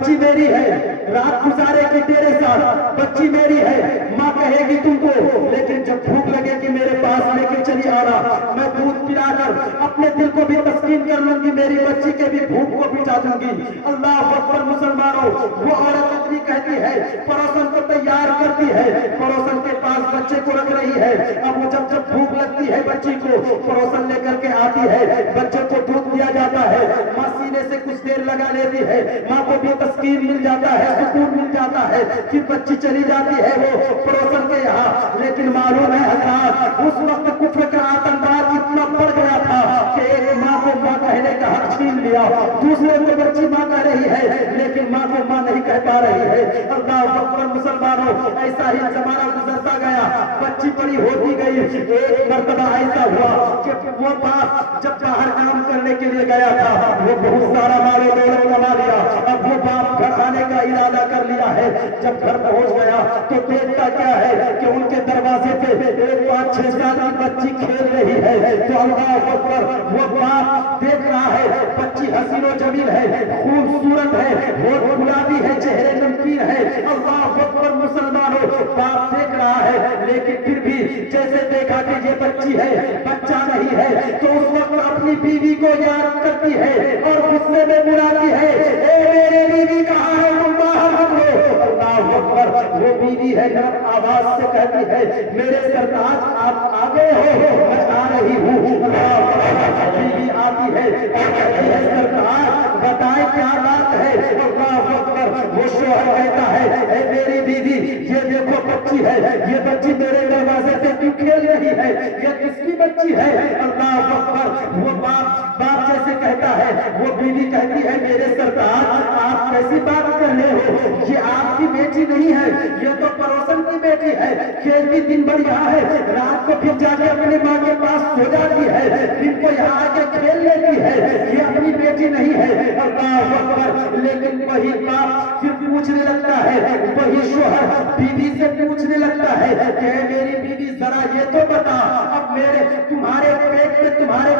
بچی میری ہے، رات گزارے گی تیرے ساتھ، بچی میری ہے، ماں کہے گی تم کو، لیکن جب بھوک لگے گی میرے پاس لے کے چلی آنا، میں دودھ پلا کر اپنے دل کو بھی تسکین کر لوں گی، میری بچی کے بھی بھوک کو بچا دوں گی۔ اللہ اکبر مسلمانوں، وہ عورت اتنی کہتی ہے، پڑوسن کو تیار کرتی ہے، پڑوسن کے پاس بچے کو رکھ رہی ہے، اب وہ جب بھوک لگتی ہے بچی کو، پڑوسن لے کر کے آتی ہے، بچے کو دودھ دیا جاتا ہے، ماں سینے سے کچھ دیر لگا لیتی ہے، ماں کو بھی تسکین مل جاتا ہے، سکون مل جاتا ہے، پھر بچی چلی جاتی ہے وہ پڑوسن کے یہاں۔ لیکن معلوم ہے حضرات، اس وقت کفر کا آتنکواد اتنا بڑھ گیا تھا کہ ایک ماں کو ماں کہنے کا حق چھین لیا، دوسرے کو بچی ماں کہہ رہی ہے لیکن ماں کو ماں نہیں کہہ پا رہی ہے۔ اللہ اکبر مسلمانوں، ایسا ہی زمانہ گزرتا گیا، بچی بڑی ہوتی گئی۔ ایک مرتبہ ایسا ہوا کہ وہ باپ جب باہر کام کرنے کے لیے گیا تھا، وہ بہت سارا مال و دولت کما لیا، اب وہ باپ گھر آنے کا ارادہ کر لیا ہے۔ جب گھر پہنچ گیا تو دیکھتا کیا ہے کہ ان کے دروازے پہ ایک 5-6 سال کی بچی کھیل رہی ہے، تو اللہ اکبر، وہ باپ دیکھ رہا ہے بچی حسین و جمیل ہے، خوبصورت ہے، ہونٹ گلابی ہے، چہرے نمکین ہے۔ اللہ اکبر مسلمانوں، باپ دیکھ رہا ہے، لیکن پھر بھی جیسے دیکھا کہ یہ بچی ہے، بچہ نہیں ہے، تو اس وقت اپنی بیوی کو یاد کرتی ہے اور غصے میں بلاتی ہے، اے میرے بیوی کہاں ہے، تم باہر ہم ہو۔ اللہ اکبر، وہ بیوی ہے نرم آواز سے کہتی ہے، میرے سرتاج آپ آ گئے ہو، میں آ رہی ہوں۔ اللہ اکبر، بیوی آتی ہے اور کہتی ہے، سرتاج بتائیں کیا بات ہے۔ اللہ اکبر، وہ شوہر کہتا ہے، اے میری بیوی، یہ دیکھو بچی ہے، یہ بچی میرے دروازے سے کیوں کھیل رہی ہے، یہ کس کی بچی ہے۔ اللہ اکبر، وہ باپ جیسے کہتا ہے، وہ بیوی کہتی ہے، میرے سرتاج آپ کیسی بات کر رہے ہو، یہ آپ کی بیٹی نہیں ہے، یہ تو پڑوسن کی بیٹی ہے، کھیلتی دن بھر یہاں ہے، رات کو پھر جا کے اپنی ماں کے پاس سو جاتی ہے، دن کو یہاں آ کے کھیل لیتی ہے، یہ اپنی بیٹی نہیں ہے۔ اللہ اکبر، لیکن وہی باپ پھر پوچھنے لگتا ہے، وہی شوہر بیوی سے پوچھنے لگتا ہے کہ اے میری بیوی ذرا یہ تو بتا، اب تمہارے پیٹ میں، تمہارے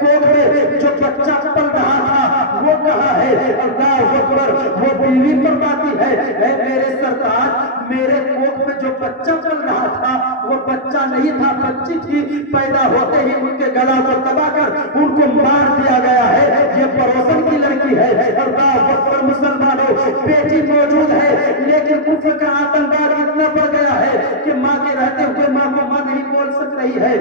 کوکھ میں جو بچہ پل رہا تھا وہ کہاں ہے۔ اللہ اکبر، وہ بیوی فرماتی ہے، اے میرے سرتاج، میرے کوکھ میں جو بچہ پل رہا تھا وہ بچہ نہیں تھا، بچی تھی، پیدا ہوتے ہی ان کے گلا کو دبا کر ان کو مار دیا گیا ہے، یہ پڑوسن کی لڑکی ہے۔ اللہ اکبر مسلمانوں، بیٹی موجود ہے لیکن کفر کا آتنکواد اتنا بڑھ گیا ہے کہ ماں کے رہتے ہوئے ماں کو ماں نہیں بول سک رہی ہے،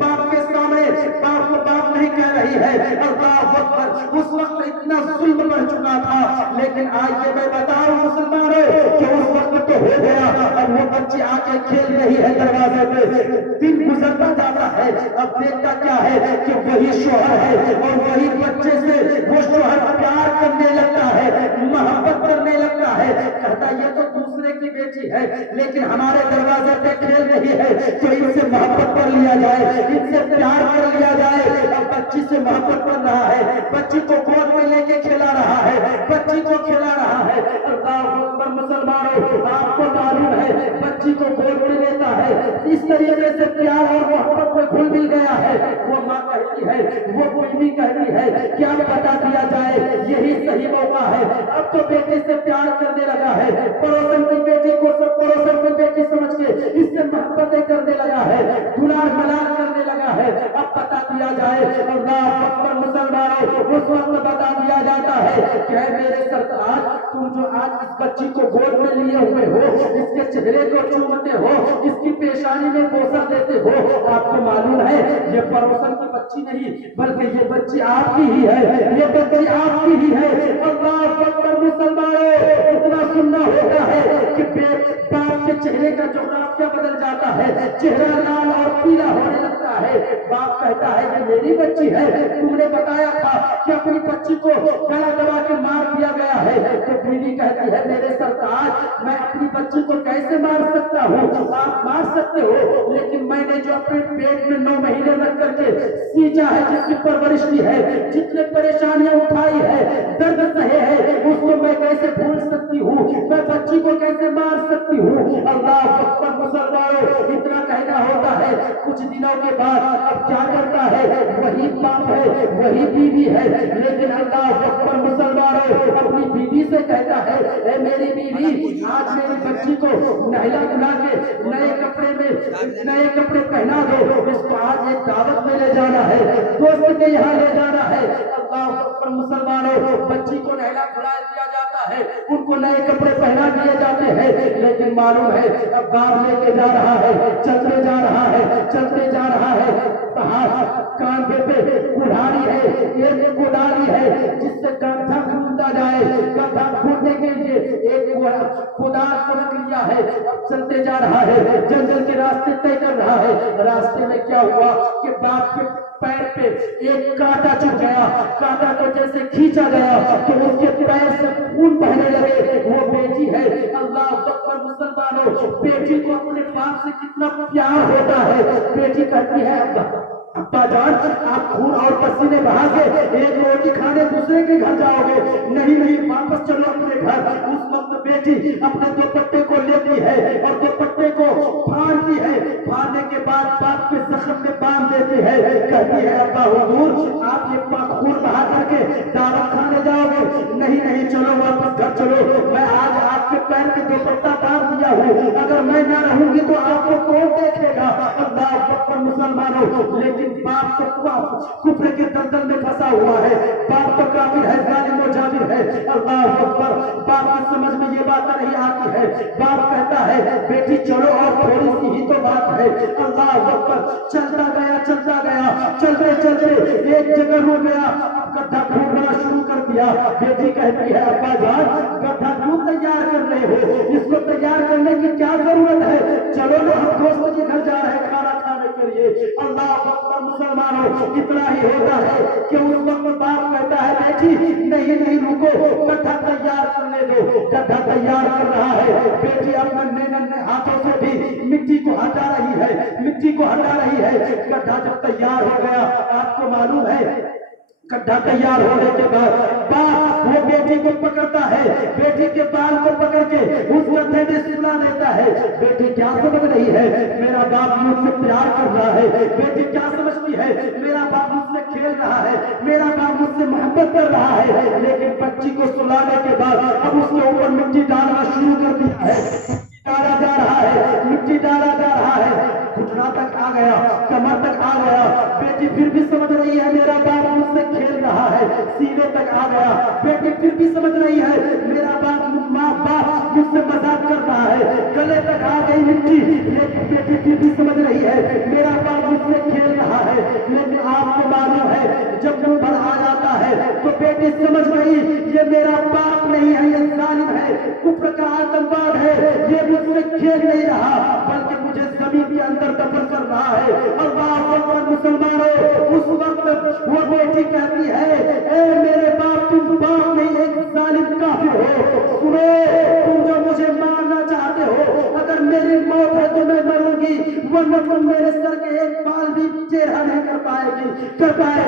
باپ کے سامنے باپ کو باپ نہیں کہہ رہی ہے۔ اللہ اکبر، اس وقت اتنا ظلم بڑھ چکا تھا، لیکن آج یہ میں بتاؤں مسلمانوں کہ اس وقت تو ہو گیا، اب وہ بچی آ کے کھیل رہی ہے دروازے پہ، دن گزرتا جاتا ہے، اب دیکھتا کیا ہے کہ وہی شوہر ہے اور وہی بچے سے وہ شوہر پیار کرنے لگتا ہے، محبت کرنے لگتا ہے، کہتا یہ تو دوسرے کی بیٹی ہے لیکن ہمارے دروازے پہ کھیل رہی ہے، تو ان سے محبت کر لیا جائے، ان سے پیار کر لیا جائے۔ اب بچی سے محبت کر رہا ہے، بچی کو گود میں لے کے کھلا رہا ہے، بچی کو کھلا رہا ہے۔ اللہ اکبر مسلمانوں، آپ کو معلوم ہے بچی کو گود میں لیتا ہے، اس طریقے سے پیار اور محبت میں گھل مل گیا ہے۔ وہ ماں کہتی ہے، وہ بیوی کہتی ہے، کیا بتا دیا جائے، یہی صحیح موقع ہے، اب تو بیٹے سے پیار کرنے لگا ہے، پڑوسن کی بیٹی کو سب پڑوسن کی بیٹی سمجھ کے اس سے محبتیں کرنے لگا ہے، دلال ملال کرنے لگا ہے۔ اب بتا دیا جائے، اللہ اکبر مسلمانوں، اس وقت بتا دیا جاتا ہے کہ اے میرے سرتاج، تم جو آج اس بچی کو گود میں لیے ہوئے ہو، اس کے چہرے کو چومتے ہو، اس کی پیشانی میں بوسہ دیتے ہو، آپ کو معلوم ہے یہ پڑوسن کی بچی نہیں بلکہ یہ بچی آپ کی ہی ہے، یہ بچی آپ کی ہی ہے۔ اللہ اکبر مسلمانوں، اتنا سننا ہوتا ہے کہ باپ کے چہرے کا جغرافیہ بدل جاتا ہے، چہرہ لال اور پیلا ہونے لگتا ہے۔ باپ کہتا ہے کہ میری بچی ہے، تم نے بتایا تھا کہ اپنی بچی کو گلا دبا کے مار دیا گیا ہے، تو بیوی کہتی ہے میرے سرتاج، میں اپنی بچی کو کیسے مار سکتا ہوں، آپ مار سکتے ہو لیکن میں نے جو اپنے پیٹ میں 9 مہینے رکھ کر کے سینچا ہے، جس کی پرورش کی ہے، جتنے پریشانیاں اٹھائی ہے، درد سہے ہے، اس کو میں کیسے بھول سکتی ہوں، میں بچی کو کیسے مار سکتی ہوں۔ اللہ اکبر مسلمانوں، اتنا کہنا ہوتا ہے، کچھ دنوں کے بعد اب کیا کرتا ہے، وہی باپ ہے، وہی بیوی ہے، لیکن اللہ اکبر مسلمانوں اپنی بیوی سے کہتا ہے اے میری بیوی آج میری بچی کو نہلا دھلا کے نئے کپڑے پہنا دو، اس کو آج ایک دعوت میں لے جانا ہے، دوست کے یہاں لے جانا ہے۔ اللہ اکبر مسلمانوں، بچی کو نہلا دھلا دیا جاتا ہے، ان کو نئے کپڑے پہنا دیے جاتے ہیں، لیکن معلوم ہے اب باپ لے کے جا رہا ہے، چلتے جا رہا ہے، کاندھے پہ کڑھاڑی ہے، ایک کڑھاڑی ہے جس سے کانٹھا کھودتا جائے، کانٹھا کھودنے کے لیے ایک کدال پکڑ لیا ہے، اب چلتے جا رہا ہے، جنگل کے راستے طے کر رہا ہے۔ راستے میں کیا ہوا کہ باپ کے پیر پہ ایک کانٹا چبھ گیا، کانٹا کو جیسے کھینچا گیا تو اس کے پیر سے خون بہنے لگے۔ وہ بیٹی ہے، اللہ اکبر مسلمانوں، بیٹی کو اپنے باپ سے کتنا پیار ہوتا ہے، بیٹی کہتی ہے ابا جان آپ خون اور پسینے بہا کے ایک روٹی کھانے دوسرے کے گھر جاؤ گے، نہیں واپس چلو اپنے گھر۔ اس وقت بیٹی اپنے دوپٹے کو لیتی ہے اور دوپٹے کو پھاڑتی ہے، پھاڑنے کے بعد باپ کے زخم میں باندھ دیتی ہے، کہتی ہے ابا حضور آپ یہ خون بہا کر کے دعوت کھانے جاؤ گے، نہیں چلو واپس گھر چلو، میں آج آپ کے پیر کے دوپٹہ باندھ دیا ہوں، اگر میں نہ رہوں گی تو آپ کو کون دیکھے گا۔ اللہ اکبر مسلمانوں، لیکن باپ تو کفر کے دلدل میں پھنسا ہوا ہے، باپ تو کافر ہے، ظالم و جابر ہے۔ اللہ اکبر، باپ کی سمجھ میں یہ بات نہیں آتی ہے، باپ کہتا ہے بیٹی چلو اور تھوڑی سی ہی تو بات ہے۔ اللہ اکبر، چلتا گیا چلتے ایک جگہ رک گیا، گڈھا کھودنا شروع کر دیا۔ بیٹی کہتی ہے ابا جان گڈھا کیوں تیار کر رہے ہو، اس کو تیار کرنے کی کیا ضرورت ہے، چلو نا ہم دوست کے گھر جا رہے ہیں کھانا کھانے کے لیے۔ اللہ اکبر مسلمانوں، اتنا ہی ہوتا ہے کہ اس وقت باپ کہتا ہے بیٹی نہیں رکو، گڈھا تیار کرنے دو۔ گڈھا تیار کر رہا ہے، بیٹی اپنے ننھے ہاتھوں سے بھی مٹی کو ہٹا رہی ہے۔ گڈھا جب تیار ہو گیا، آپ کو معلوم ہے گڈھا تیار ہونے کے بعد باپ وہ بیٹی کو پکڑتا ہے، بیٹی کے بال کو پکڑ کے اس گڈھے میں سلا دیتا ہے۔ بیٹی کیا سمجھ رہی ہے، میرا باپ مجھ سے پیار کر رہا ہے، بیٹی کیا سمجھتی ہے، میرا باپ مجھ سے کھیل رہا ہے، میرا باپ مجھ سے محبت کر رہا ہے۔ لیکن بچی کو سلانے کے بعد اب اس کے اوپر مٹی ڈالنا شروع کر دیا ہے، مٹی ڈالا جا رہا ہے، گھٹنا تک آ گیا، کمر تک آ گیا۔ بیٹی پھر بھی سمجھ رہی ہے میرا باپ مجھ سے کھیل رہا ہے، سینے تک آ گیا۔ بیٹی پھر بھی سمجھ رہی ہے میرا باپ مجھ سے مذاق کر رہا ہے، گلے تک آ گئی مٹی۔ بیٹی پھر بھی سمجھ رہی ہے میرا باپ مجھ سے کھیل رہا ہے، لیکن آپ کو معلوم ہے جب منہ بھر آ جاتا ہے تو بیٹی سمجھ گئی یہ میرا باپ نہیں ہے، یہ ظالم ہے، کفر کا آتنکواد ہے، یہ مجھ سے کھیل نہیں رہا بلکہ مجھے زمین کے اندر دفن کر رہا ہے۔ اللہ اکبر مسلمانوں، اس وقت وہ بیٹی کہتی ہے اے میرے باپ تم باپ نہیں ایک ظالم کافر ہو، سنو تم جو مجھے مارنا چاہتے ہو اگر میری موت ہے تو میں مروں گی، ورنہ تم میرے سر کے ایک بال بھی چہرہ نہیں کر پائے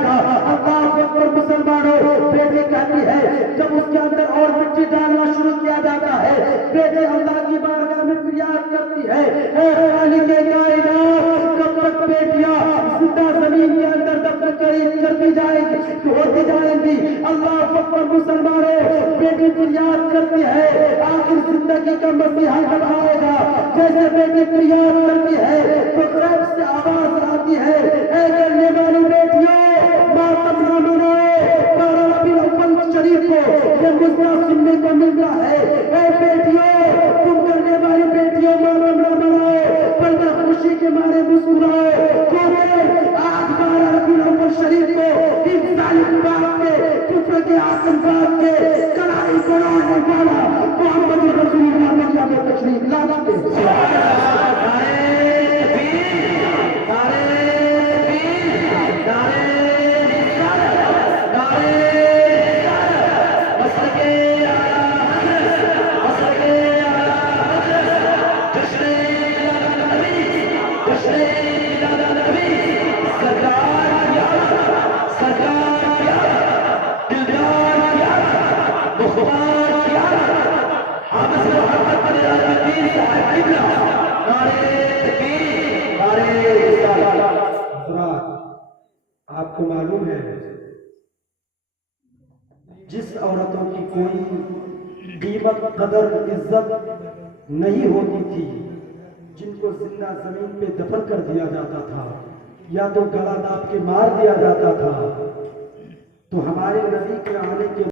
گا۔ اللہ اکبر مسلمانوں، بیٹی کہتی ہے جب اس کے اندر اور مٹی ڈالنا شروع کیا جاتا ہے، بیٹی اللہ کی بارگاہ میں فریاد کرتی ہے اے خالق کائنات، کب تک بیٹیاں زندہ زمین کے اندر دفن کرتی جائیں گی۔ اللہ اکبر مسلمانوں، بیٹی فریاد کرتی ہے آخر زندگی کا مسیحا کب آئے گا۔ جیسے بیٹی فریاد کرتی ہے تو غیب سے آواز آتی ہے اے کرنے والی بیٹیوں ماتم نہ مناؤ، 12 ربیع الاول شریف کو یہ مسئلہ سننے کو ملتا ہے۔ اے بیٹیوں تم کرنے والی بیٹیوں ماتم نہ مناؤ بلکہ خوشی کے مارے مسکراؤ، کیونکہ آج 12 ربیع الاول شریف کو اس ظالم باپ کے کفر کے آتنکواد کے کڑائی بڑھانے والا محمد رسول اللہ مکہ میں تشریف لاتے آپ کو معلوم ہے جس عورتوں کی کوئی قیمت قدر عزت نہیں ہوتی تھی، جن کو زندہ زمین پہ دفن کر دیا جاتا تھا یا تو گلا داب کے مار دیا جاتا تھا، تو ہمارے نبی کے آنے کے